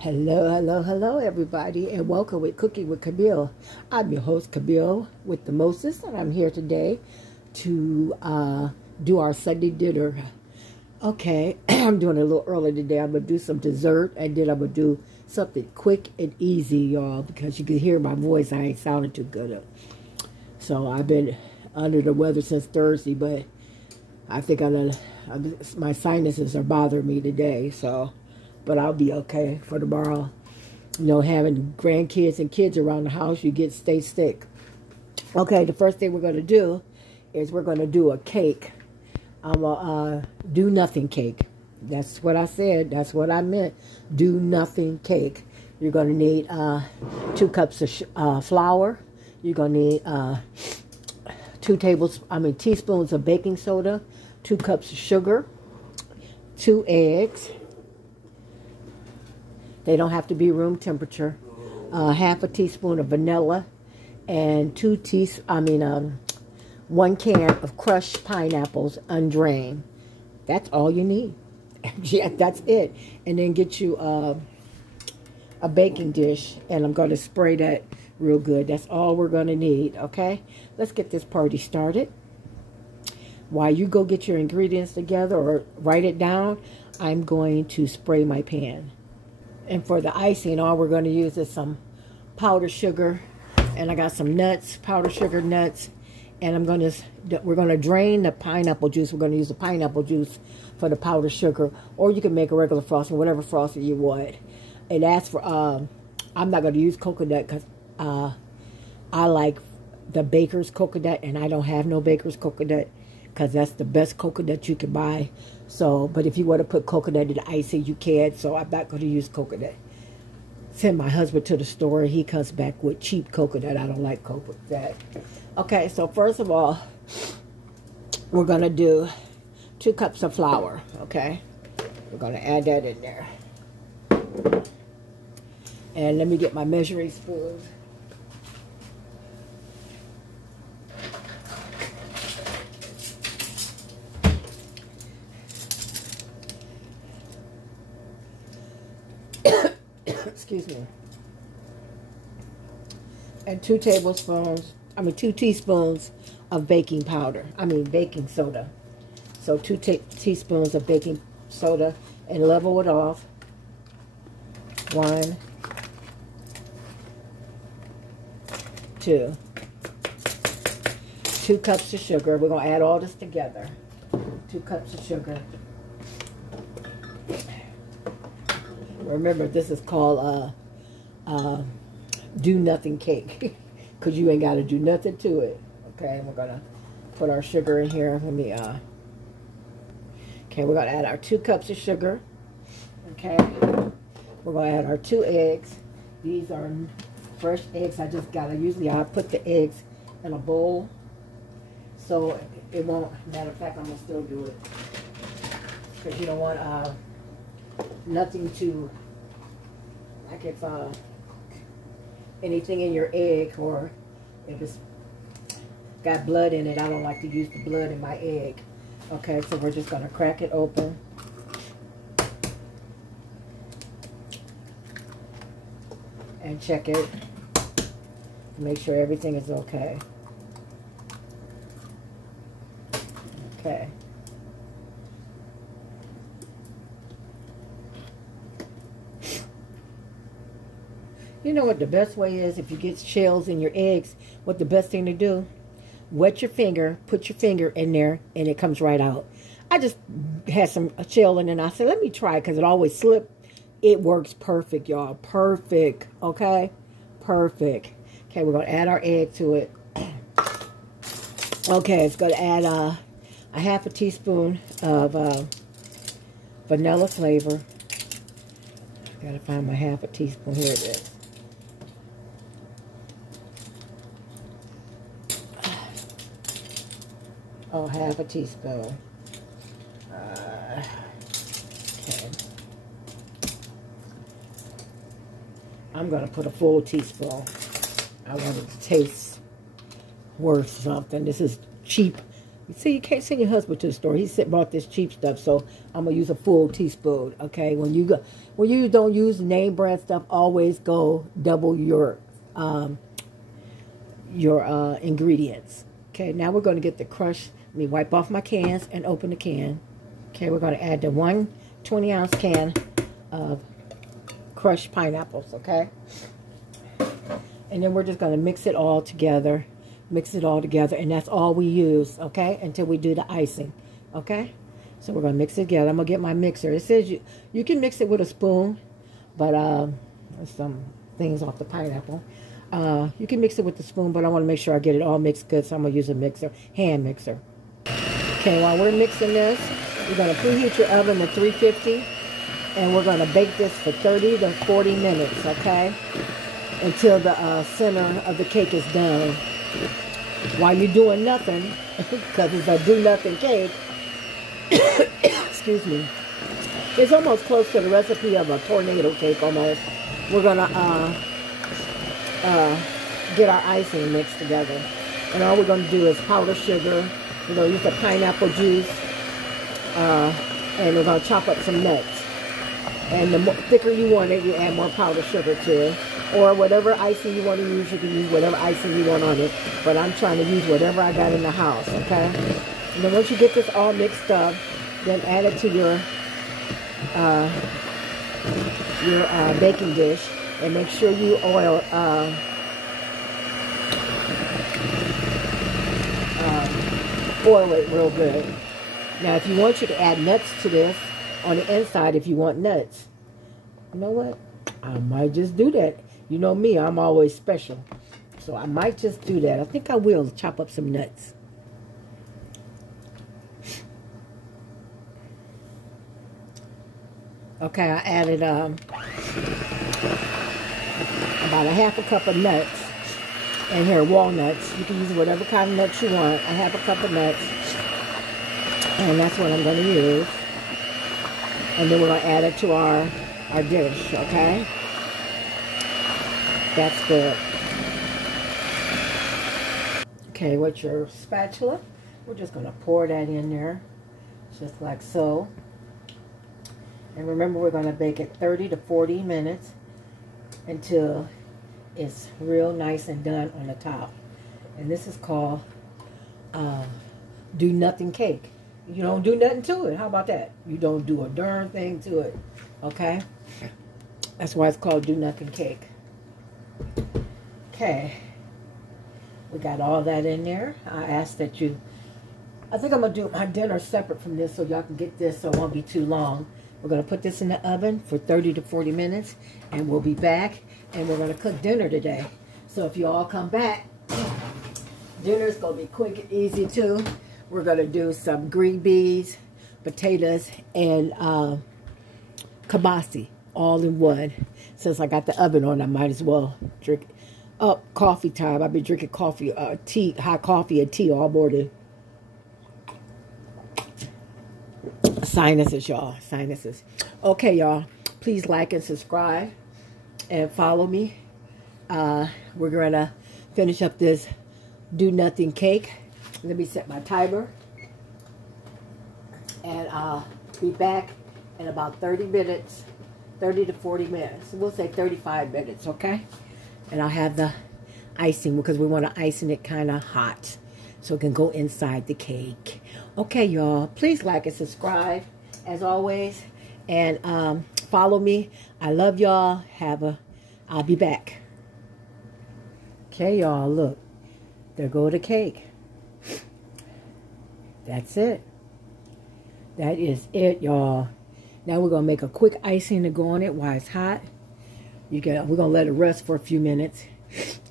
Hello, hello, hello, everybody, and welcome with Cooking with Camille. I'm your host, Camille, with the Moses, and I'm here today to do our Sunday dinner. Okay, I'm doing it a little early today. I'm going to do some dessert, and then I'm going to do something quick and easy, y'all, because you can hear my voice. I ain't sounding too good. So I've been under the weather since Thursday, but I think my sinuses are bothering me today, so... But I'll be okay for tomorrow. You know, having grandkids and kids around the house, stay sick. Okay, the first thing we're going to do is we're going to do a cake. I'm a do nothing cake. That's what I said. That's what I meant. Do nothing cake. You're going to need 2 cups of flour. You're going to need teaspoons of baking soda, 2 cups of sugar, 2 eggs. They don't have to be room temperature. Half a teaspoon of vanilla, and 1 can of crushed pineapples, undrained. That's all you need. Yeah, that's it. And then get you a baking dish, and I'm going to spray that real good. That's all we're going to need. Okay, let's get this party started. While you go get your ingredients together or write it down, I'm going to spray my pan. And for the icing, all we're going to use is some powdered sugar. And I got some nuts, powdered sugar nuts. And we're going to drain the pineapple juice. We're going to use the pineapple juice for the powdered sugar. Or you can make a regular frosting, whatever frosting you want. It asks for, I'm not going to use coconut because I like the baker's coconut. And I don't have no baker's coconut because that's the best coconut you can buy. So, but if you want to put coconut in the icing, you can. So I'm not going to use coconut. Send my husband to the store. He comes back with cheap coconut. I don't like coconut. Okay, so first of all, we're going to do 2 cups of flour. Okay, we're going to add that in there. And let me get my measuring spoon. Excuse me. And 2 teaspoons of baking powder. Baking soda. So 2 teaspoons of baking soda, and level it off. 1, 2. 2 cups of sugar. We're going to add all this together. 2 cups of sugar. Remember, this is called do nothing cake because you ain't got to do nothing to it. Okay, we're going to put our sugar in here. Okay, we're going to add our 2 cups of sugar. Okay, we're going to add our 2 eggs. These are fresh eggs. Usually I put the eggs in a bowl so it won't, matter of fact, I'm going to still do it because you don't want nothing to, like if anything in your egg, or if it's got blood in it, I don't like to use the blood in my egg. Okay, so we're just going to crack it open. And check it. Make sure everything is okay. Okay. You know what the best way is if you get shells in your eggs? What the best thing to do? Wet your finger, put your finger in there, and it comes right out. I just had some shell in it, and I said, let me try it, because it always slipped. It works perfect, y'all. Perfect. Okay? Perfect. Okay, we're going to add our egg to it. Okay, it's going to add a half a teaspoon of vanilla flavor. Got to find my half a teaspoon. Here it is. Oh, half a teaspoon. Okay. I'm going to put a full teaspoon. I want it to taste worth something. This is cheap You see, you can't send your husband to the store. He bought this cheap stuff, so I'm gonna use a full teaspoon. Okay, when you don't use name brand stuff, always go double your ingredients. Okay, now we're gonna get the crushed. Let me wipe off my cans and open the can. Okay, we're gonna add the 1 20-ounce can of crushed pineapples. Okay, and then we're just gonna mix it all together. Mix it all together, and that's all we use, okay, until we do the icing, okay? So we're going to mix it together. I'm going to get my mixer. It says you can mix it with a spoon, but there's some things off the pineapple. You can mix it with the spoon, but I want to make sure I get it all mixed good, so I'm going to use a mixer, hand mixer. Okay, while we're mixing this, you're going to preheat your oven to 350, and we're going to bake this for 30 to 40 minutes, okay, until the center of the cake is done. While you're doing nothing, because it's a do-nothing cake, excuse me, it's almost close to the recipe of a tornado cake almost. We're going to get our icing mixed together. And all we're going to do is powder sugar. We're going to use the pineapple juice, and we're going to chop up some nuts. And the thicker you want it, you add more powdered sugar to it. Or whatever icing you want to use, you can use whatever icing you want on it. But I'm trying to use whatever I got in the house, okay? And then once you get this all mixed up, then add it to your baking dish. And make sure you oil it real good. Now, if you want you to add nuts to this on the inside, if you want nuts, you know what? I might just do that. You know me, I'm always special. So I might just do that. I think I will chop up some nuts. Okay, I added about a half a cup of nuts. And here, walnuts. You can use whatever kind of nuts you want. A half a cup of nuts. And that's what I'm going to use. And then we're going to add it to our dish, okay? That's good. Okay, with your spatula, we're just going to pour that in there, just like so. And remember, we're going to bake it 30 to 40 minutes until it's real nice and done on the top. And this is called do nothing cake. You don't do nothing to it. How about that? You don't do a darn thing to it. Okay? That's why it's called do nothing cake. Okay. We got all that in there. I ask that you... I think I'm going to do my dinner separate from this so y'all can get this so it won't be too long. We're going to put this in the oven for 30 to 40 minutes. And we'll be back. And we're going to cook dinner today. So if you all come back, dinner's going to be quick and easy too. We're going to do some green beans, potatoes, and kibasi all in one. Since I got the oven on, I might as well drink up coffee time. I've been drinking coffee, tea, hot coffee and tea all morning. Sinuses, y'all. Sinuses. Okay, y'all. Please like and subscribe and follow me. We're going to finish up this do nothing cake. Let me set my timer. And I'll be back in about 30 minutes. 30 to 40 minutes. We'll say 35 minutes, okay? And I'll have the icing because we want to icing it kind of hot so it can go inside the cake. Okay, y'all. Please like and subscribe as always. And follow me. I love y'all. I'll be back. Okay, y'all. Look. There go the cake. That's it. That is it, y'all. Now we're going to make a quick icing to go on it while it's hot. We're going to let it rest for a few minutes.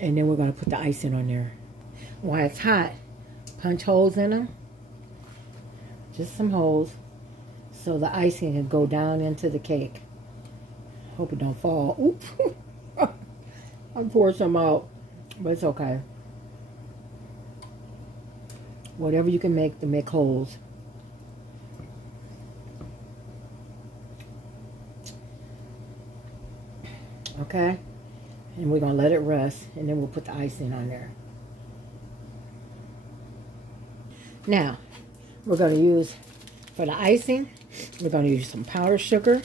And then we're going to put the icing on there. While it's hot, punch holes in them. Just some holes. So the icing can go down into the cake. Hope it don't fall. Oops. I poured some out. But it's okay. Whatever you can make to make holes. Okay? And we're going to let it rest. And then we'll put the icing on there. Now, we're going to use, for the icing, we're going to use some powdered sugar.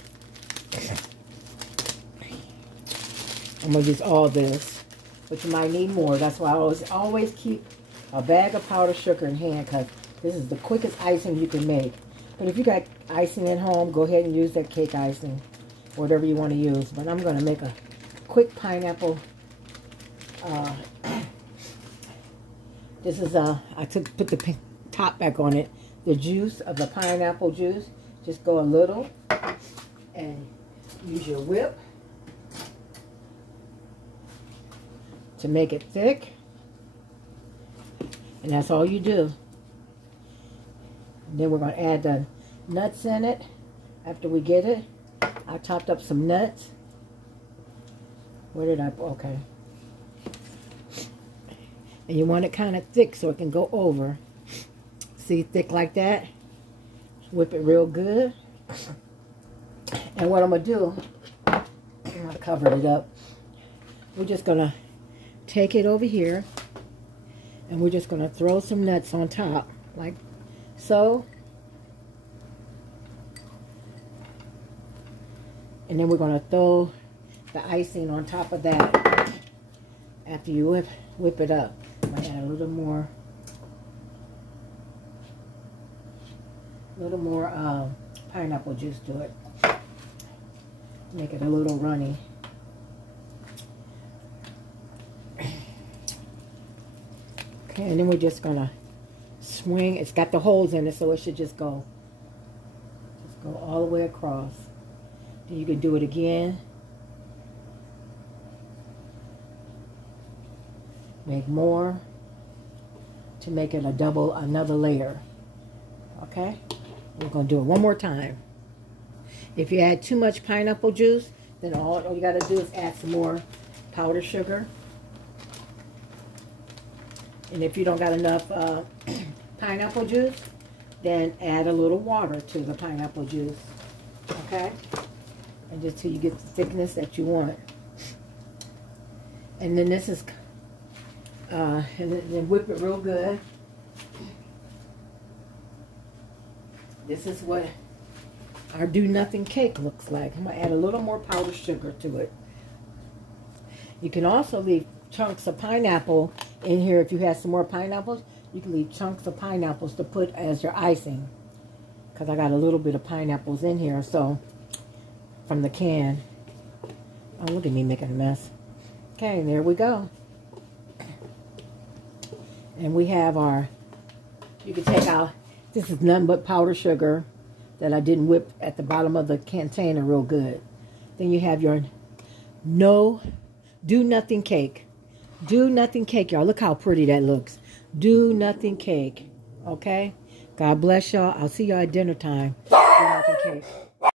I'm going to use all this, but you might need more. That's why I always keep a bag of powdered sugar in hand, because this is the quickest icing you can make. But if you got icing at home, go ahead and use that cake icing, whatever you want to use. But I'm going to make a quick pineapple. This is I put the top back on it. The juice of the pineapple juice. Just go a little and use your whip to make it thick. And that's all you do. And then we're going to add the nuts in it after we get it. I chopped up some nuts. Where did I? Okay. And you want it kind of thick so it can go over. See, thick like that. Whip it real good. And what I'm going to do, I covered it up. We're just going to take it over here. And we're just going to throw some nuts on top. Like so. And then we're going to throw the icing on top of that after you whip it up. I'm going to add a little more pineapple juice to it. Make it a little runny. Okay, and then we're just going to swing. It's got the holes in it, so it should just go all the way across. Then you can do it again. Make more to make it another layer. Okay? We're going to do it one more time. If you add too much pineapple juice, then all you got to do is add some more powdered sugar. And if you don't got enough pineapple juice, then add a little water to the pineapple juice. Okay? And just till you get the thickness that you want. And then this is, and then whip it real good. This is what our do nothing cake looks like. I'm going to add a little more powdered sugar to it. You can also leave chunks of pineapple in here. If you have some more pineapples, you can leave chunks of pineapples to put as your icing. Because I got a little bit of pineapples in here, so from the can. Oh, look at me making a mess. Okay, there we go. And we have our, you can take out, this is nothing but powdered sugar that I didn't whip at the bottom of the container real good. Then you have your do nothing cake. Do nothing cake, y'all. Look how pretty that looks. Do nothing cake. Okay? God bless y'all. I'll see y'all at dinner time. Do nothing cake.